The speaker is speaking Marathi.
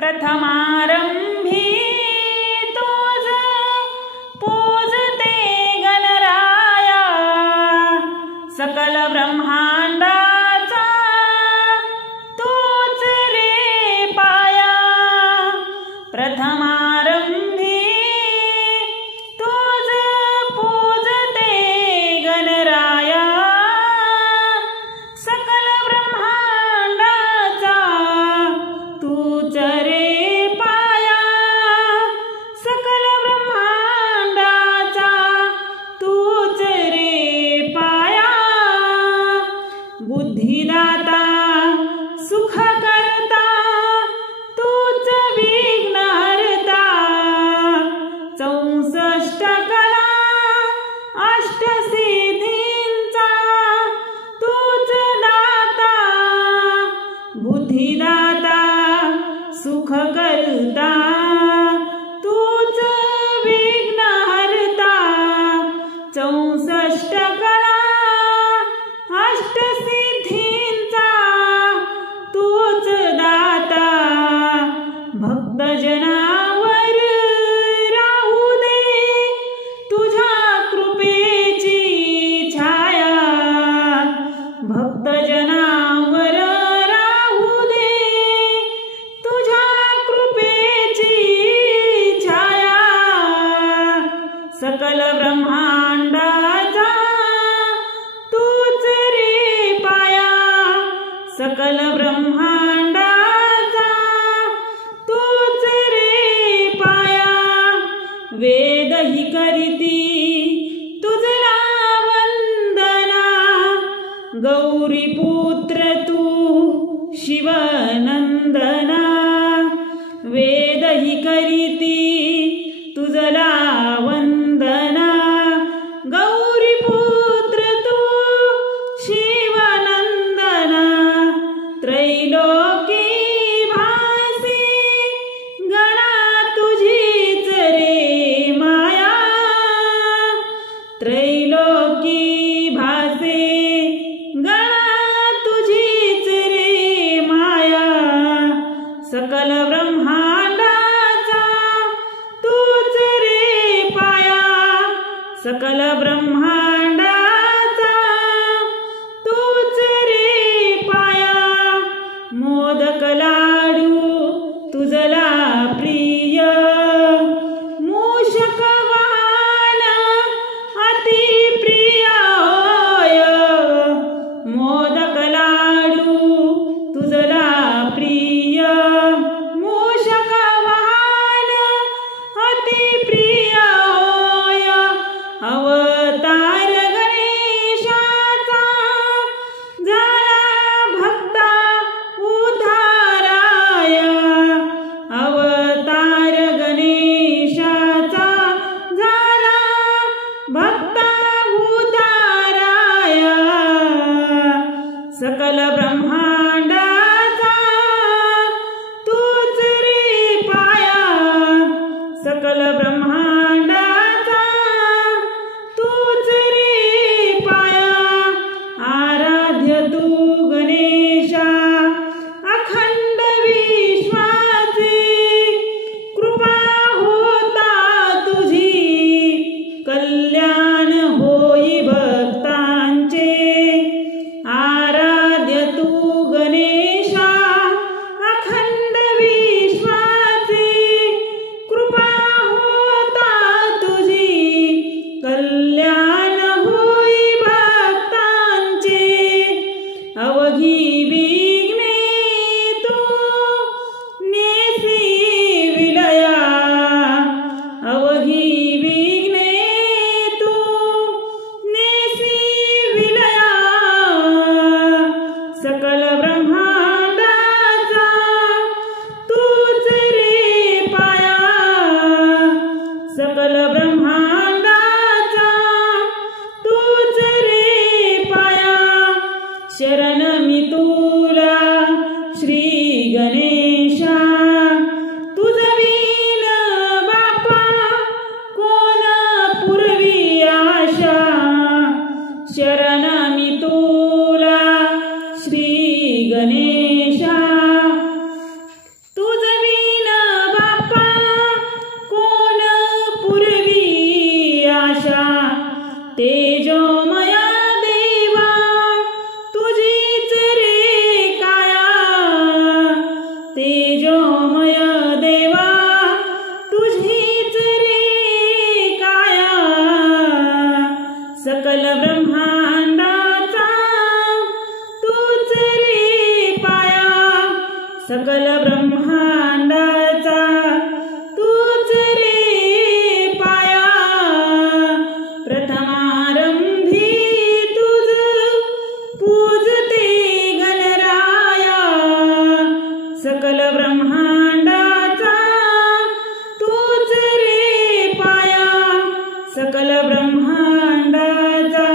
प्रथमारंभी तुझ पूजते गणराया, सकल ब्रह्मांडाचा तूच रे पाया। प्रथमारंभी तुझ पूजते गणराया, सकल ब्रह्मांडाचा तूच रे पाया। सकल ब्रह्मांडाचा तूच रे पाया। बुद्धिदाता सुख करता तूच विघ्नहर्ता, 64 कला अष्टसिद्धींचा तूच दाता। बुद्धिदाता सुख करता तूच विघ्नहर्ता, 64 कला अष्टसिद्धींचा तूच दाता। भक्तजनावर राहू दे तुझ्या कृपेची छाया, भक्तजनावर राहू दे तुझ्या कृपेची छाया। सकल ब्रह्मांडाचा तूच रे पाया, सकल ब्रह्मांडाचा तूच रे पाया। वेद ही करीती तुझला वंदना, गौरी पुत्र तू शिवनंदना। वेद ही करीती तुझला वंदना, गौरी पुत्र तू शिवनंदना। त्रैलोकी भासी गणा तुझीच रे माया, त्रैलोकी भासे गणा तुझीच रे माया। सकल ब्रह्मांडाचा तूच रे पाया, सकल ब्रह्मांडाचा तूच रे पाया। मोदक लाडू तुझला प्रिय, मूषक वाहन अति प्रिय होय। मोदक लाडू तुझला प्रिय, मूषक वाहन अति प्रिय होय। अवतार गणेश तेजोमय देवा तुझीच रे काया, तेजोमय देवा तुझीच रे काया, सकल ब्रह्मांडाचा तूच रे पाया, सकल ब्रह्मांडाचा तूच रे पाया, प्रथमारंभी तुझ पूजते गणराया, सकल ब्रह्मांडाचा तूच रे पाया, सकल ब्रह्मांडाचा